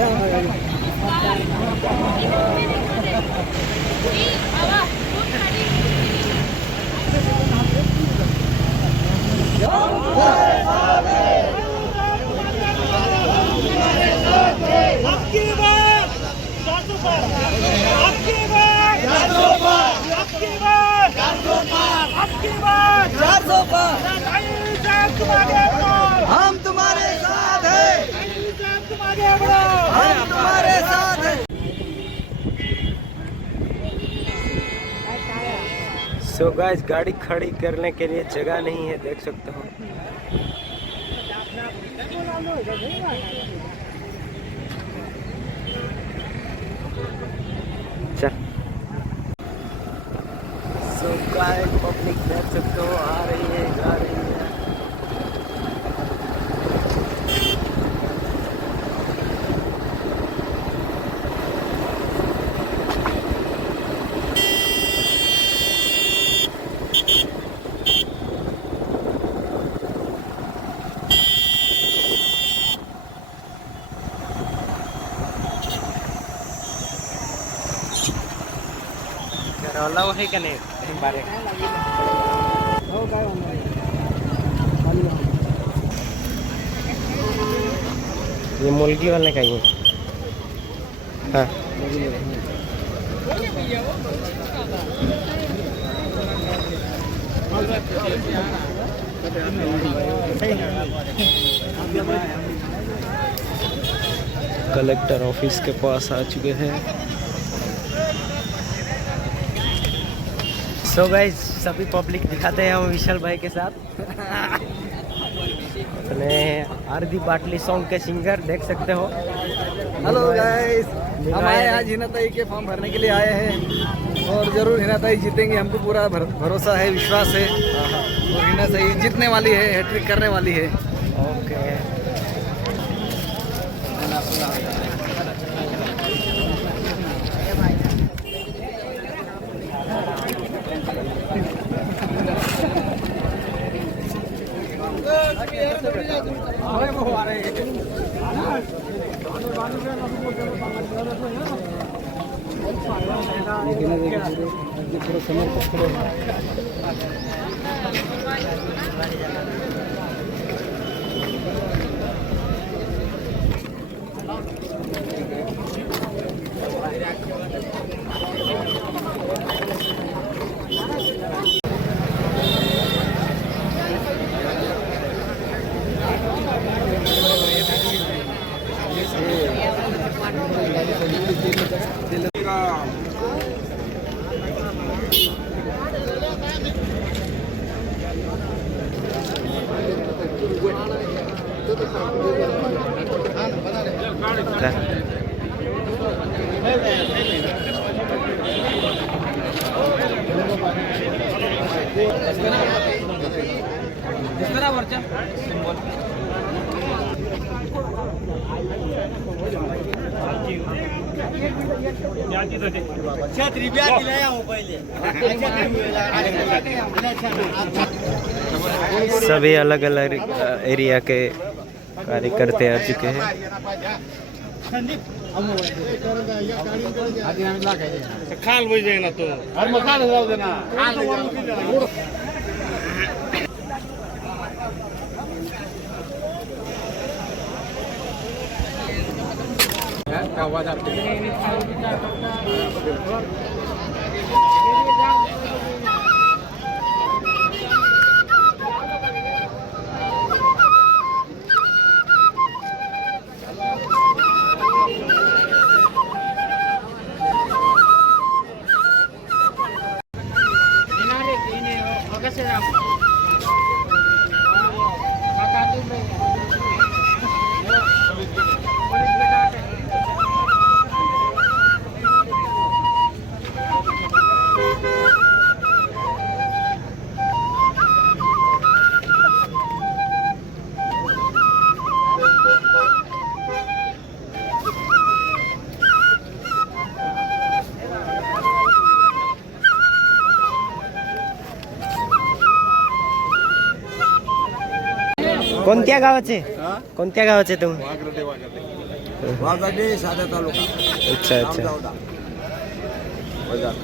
हम तुम्हारे साथ हैं, हम तुम्हारे साथ हैं। सो गाइस, गाड़ी खड़ी करने के लिए जगह नहीं है, देख सकते हो। चल सो गाइस, पब्लिक देख सकते हो, आ रही है, जा रही है। रौला है का नहीं बारे ये मुर्गी वाले का ही है। हाँ कलेक्टर ऑफिस के पास आ चुके हैं। सो गाइस, सभी पब्लिक दिखाते हैं हम विशाल भाई के साथ अपने आरदी बाटली सॉन्ग के सिंगर, देख सकते हो। हेलो गाइस, हम आए आज हिनाताई के फॉर्म भरने के लिए आए हैं और जरूर हिनाताई जीतेंगे, हमको पूरा भरोसा है, विश्वास है। और हिनाताई जीतने वाली है, हैट्रिक करने वाली है। ओके सभी अलग अलग एरिया के कार्यकर्ता आ चुके हैं। खाल बुझ जाएगा तो कोणत्या गावाचे? कोणत्या गावाचे तुम्ही? वाघाडी साधा तालुका अच्छा अच्छा नामदावडा. बाजार.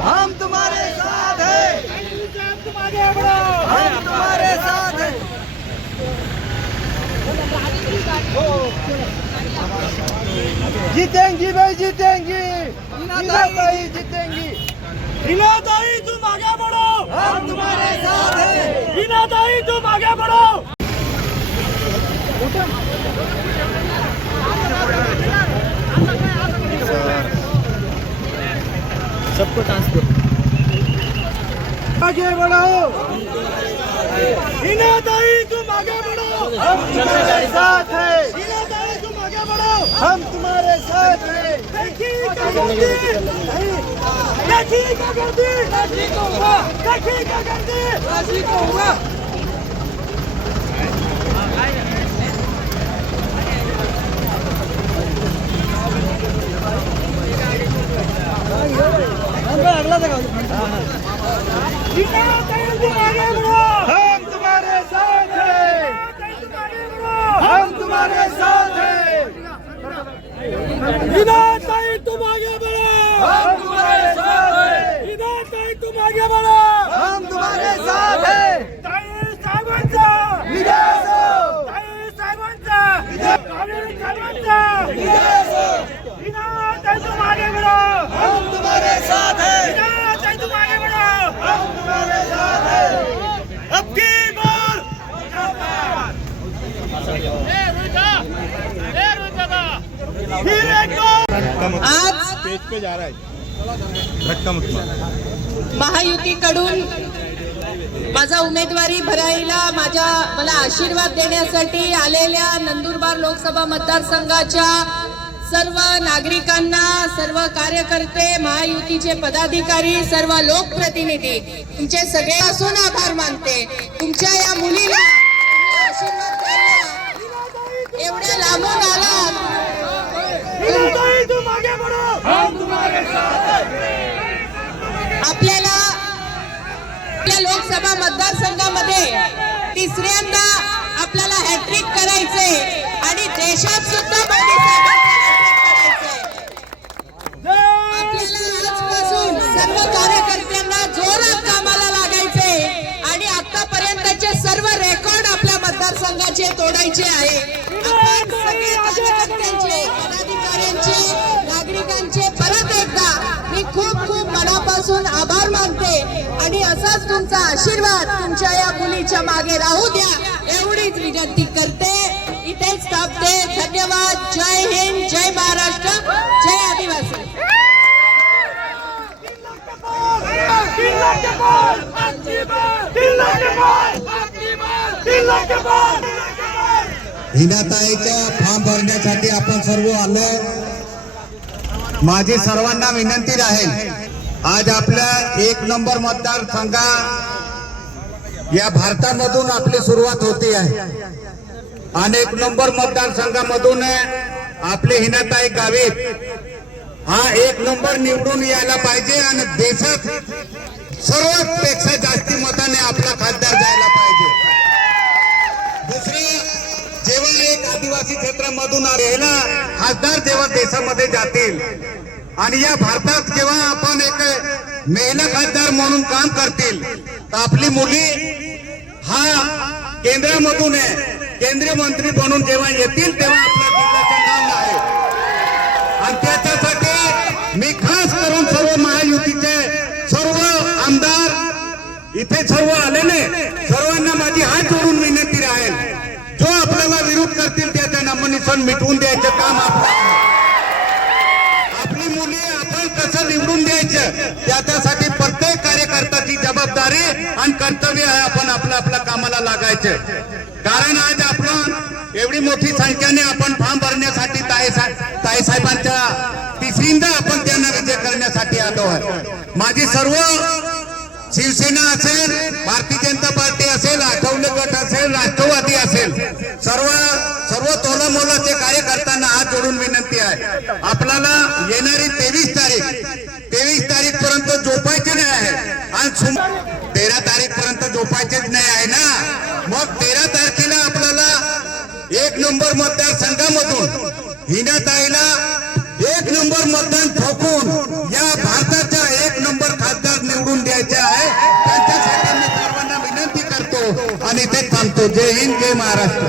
हम तुम्हारे साथ हैं, हम तुम्हारे साथ हैं. जीतेंगी भाई जीतेंगी, हिनाताई जीतेंगी. हिनाताई तुम आगे बढ़ो, हम तुम्हारे साथ हैं. हिनाताई तुम आगे बढ़ो. सबको ट्रांसपोर्ट आगे बढ़ो, हिनाताई तुम आगे बढ़ो, हम तुम्हारे साथ हैं. हिनाताई तुम आगे बढ़ो. हम तुम्हारे साथ हैं. देखी का गर्दी, देखी का गर्दी, देखी को हुआ, देखी का गर्दी, देखी को हुआ. अगला जगह हिनाताई तुम आगे बढ़ो, हम तुम्हारे साथ हैं. हम तुम्हारे साथ हैं. हिनाताई तुम आगे बढ़ो, हम तुम्हारे साथ हैं. हिनाताई तुम आगे बढ़ो. हम तुम्हारे साथ हैं. ताई साहेबांचा, विजय असो, ताई साहेबांचा, ताई साहेबांचा, हिनाताई तुम आगे बढ़ो, हम तुम्हारे साथ हैं. हिनाताई तुम आगे बढ़ो. हम तुम्हारे साथ हैं. अब की बार फिर एक बार आज स्टेज पे जा रहा है. महायुतीकडून माझा उमेदवारी भरायला मला आशीर्वाद देण्यासाठी आलेल्या नंदुरबार लोकसभा मतदारसंघाच्या सर्व नागरिकांना, सर्व कार्यकर्ते, महायुतीचे पदाधिकारी, सर्व लोकप्रतिनिधी तुमचे सगळ्यांपासून आभार मानते. तुमच्या या मुलीला आशीर्वाद द्यायला एवढ्या लांबून आलात. हिनाताई तुम आगे बढ़ो, हम तुम्हारे साथ हैं. आपल्याला आपल्या लोकसभा मतदारसंघामध्ये तिसऱ्यांदा आपल्याला हॅट्रिक करायचंय आणि देशात सुद्धा मोदी साहेबांना हॅट्रिक करायचंय. आपल्याला आजपासून सर्व कार्यकर्त्यांना जोरात कामाला लागायचंय आणि आतापर्यंतचे सर्व रेकॉर्ड आपल्या मतदारसंघाचे तोडायचे आहे. आपण सगळे कार्यकर्त्यांचे, पदाधिकाऱ्यांचे मनापासून आभार मानते आणि असाच तुमचा आशीर्वाद तुमच्या या मुलीच्या मागे राहू द्या एवढीच विनंती करते. इथेच थांबते. धन्यवाद. जय हिंद, जय महाराष्ट्र, जय आदिवासी. हिनाताईच्या फॉर्म भरण्यासाठी आपण सर्व आलो. माझी सर्वांना विनंती राहील, आज आपल्या 1 नंबर मतदारसंघा या भारतामधून आपली सुरुवात होती आहे आणि 1 नंबर मतदारसंघामधून आपले हिनाताई गावित हा 1 नंबर निवडून यायला पाहिजे आणि देशात सर्वात पेक्षा जास्ती मताने आपला खासदार जायला पाहिजे. दुसरी, जेव्हा एक आदिवासी क्षेत्रामधून आलेला खासदार जेव्हा देशामध्ये जातील आणि या भारतात जेव्हा आपण एक महिला खासदार म्हणून काम करतील तर आपली मुली हा केंद्रामधून केंद्रीय मंत्री बनून जेव्हा येतील तेव्हा आपल्या जिल्ह्याचं नाव आहे. आणि त्याच्यासाठी मी खास करून सर्व महायुतीचे सर्व आमदार इथे सर्व आलेले सर्वांना माझी हात जोडून विनंती राहील, जो आपल्याला विरोध करतील त्याचं नामनिशाण मिटवून द्यायचं काम आपली मुली आपण कसं निवडून द्यायचं त्याच्यासाठी प्रत्येक कार्यकर्त्याची जबाबदारी आणि कर्तव्य आहे. आपण आपल्या कामाला लागायचं. कारण आज आपण एवढी मोठी संख्येने आपण फॉर्म भरण्यासाठी ताई साहेबांच्या तिसरींदा आपण त्यांना विजय करण्यासाठी आलो आहे. माझी सर्व शिवसेना असेल, भारतीय जनता पार्टी असेल, आठवले गट असेल, राष्ट्रवादी असेल, सर्व तोलामोलाचे कार्यकर्त्यांना हात जोडून विनंती आहे, आपल्याला येणारी 23 तारीख पर्यंत झोपायचे नाही आहे आणि 13 तारीख पर्यंत झोपायचेच नाही आहे ना. मग 13 तारखेला आपल्याला 1 नंबर मतदारसंघामधून हिनाताईला 1 नंबर मतदान ठोकून या भारताच्या 1 नंबर खासदार निवडून द्यायचे आहे. त्यांच्यासाठी मी सर्वांना विनंती करतो आणि ते थांबतो. जय हिंद, जय महाराष्ट्र.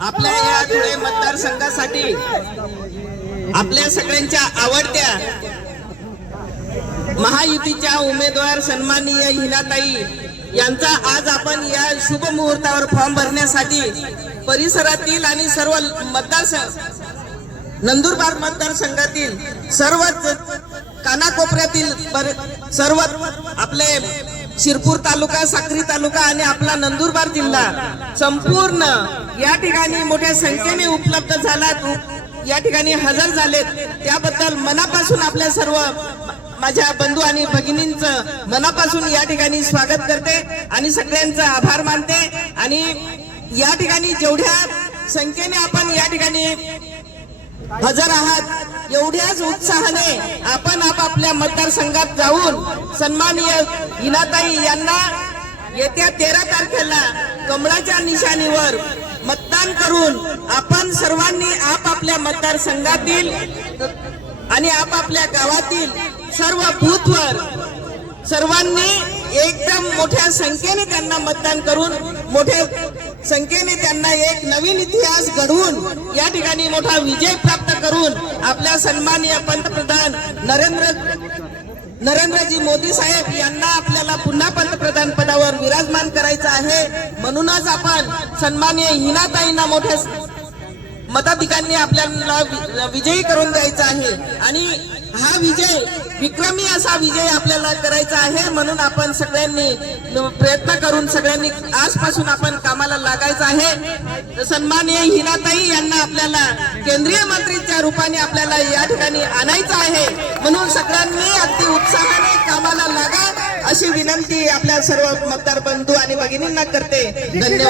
आपल्या या धुळे मतदारसंघासाठी आपल्या सगळ्यांच्या आवडत्या महायुतीच्या उमेदवार सन्माननीय हिनाताई यांचा आज आपण या शुभ मुहूर्तावर फॉर्म भरण्यासाठी परिसरातील आणि सर्व नंदुरबार मतदारसंघातील सर्व कानाकोपऱ्यातील सर्व आपले शिरपूर तालुका, साक्री तालुका आणि आपला नंदुरबार जिल्हा संपूर्ण या ठिकाणी मोठ्या संख्येने उपलब्ध झालात, या ठिकाणी हजर झालेत. त्याबद्दल मनापासून आपल्या सर्व माझ्या बंधू आणि भगिनींचं मनापासून या ठिकाणी स्वागत करते आणि सगळ्यांचा आभार मानते. आणि या ठिकाणी जेवढ्या संख्येने आपण या ठिकाणी हजर आहात एवढ्याच उत्साहाने आपण आपापल्या मतदारसंघात जाऊन सन्माननीय हिनाताई यांना येत्या 13 तारखेला कमळाच्या निशाणीवर मतदान करून आपण सर्वांनी आपापल्या मतदारसंघातील आणि आपापल्या गावातील सर्व बूथवर सर्वांनी एकदम मोठ्या संख्येने त्यांना मतदान करून मोठ्या संख्येने त्यांना एक नवीन इतिहास घडवून या ठिकाणी मोठा विजय प्राप्त करून आपल्या सन्माननीय पंतप्रधान नरेंद्रजी मोदी साहेब यांना आपल्याला पुन्हा पंतप्रधान पदावर विराजमान करायचं आहे. म्हणूनच आपण सन्माननीय हिनाताईंना मोठ्या मताधिकांनी आपल्याला विजयी करून द्यायचा आहे आणि हा विजय विक्रमी असा विजय आपल्याला करायचा आहे. म्हणून आपण सगळ्यांनी प्रयत्न करून सगळ्यांनी आजपासून आपण कामाला लागायचं आहे. सन्माननीय हिनाताई यांना आपल्याला केंद्रीय मंत्रीच्या रूपाने आपल्याला या ठिकाणी आणायचं आहे. म्हणून सगळ्यांनी अगदी उत्साहाने कामाला लागा अशी विनंती आपल्या सर्व मतदार बंधू आणि भगिनींना करते. धन्यवाद.